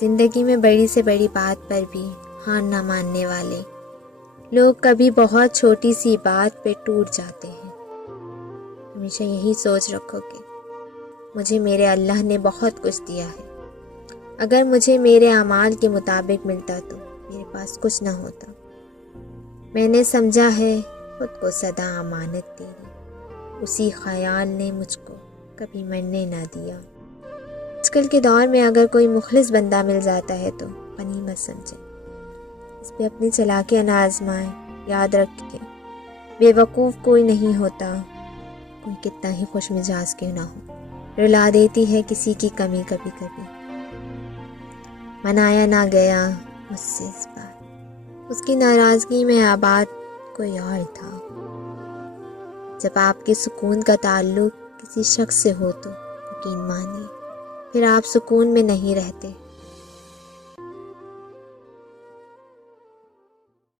زندگی میں بڑی سے بڑی بات پر بھی ہار نہ ماننے والے لوگ کبھی بہت چھوٹی سی بات پہ ٹوٹ جاتے ہیں۔ ہمیشہ یہی سوچ رکھو کہ مجھے میرے اللہ نے بہت کچھ دیا ہے، اگر مجھے میرے اعمال کے مطابق ملتا تو میرے پاس کچھ نہ ہوتا۔ میں نے سمجھا ہے خود کو سدا امانت تیری، اسی خیال نے مجھ کو کبھی مرنے نہ دیا۔ آج کل کے دور میں اگر کوئی مخلص بندہ مل جاتا ہے تو غنی مت سمجھے، اس پہ اپنی چالاکیاں نہ آزمائیں۔ یاد رکھیں بے وقوف کوئی نہیں ہوتا، کوئی کتنا ہی خوش مزاج کیوں نہ ہو، رلا دیتی ہے کسی کی کمی کبھی کبھی۔ منایا نہ گیا مجھ سے اس بات، اس کی ناراضگی میں آباد کوئی اور تھا۔ جب آپ کے سکون کا تعلق کسی شخص سے ہو تو یقین مانیے پھر آپ سکون میں نہیں رہتے۔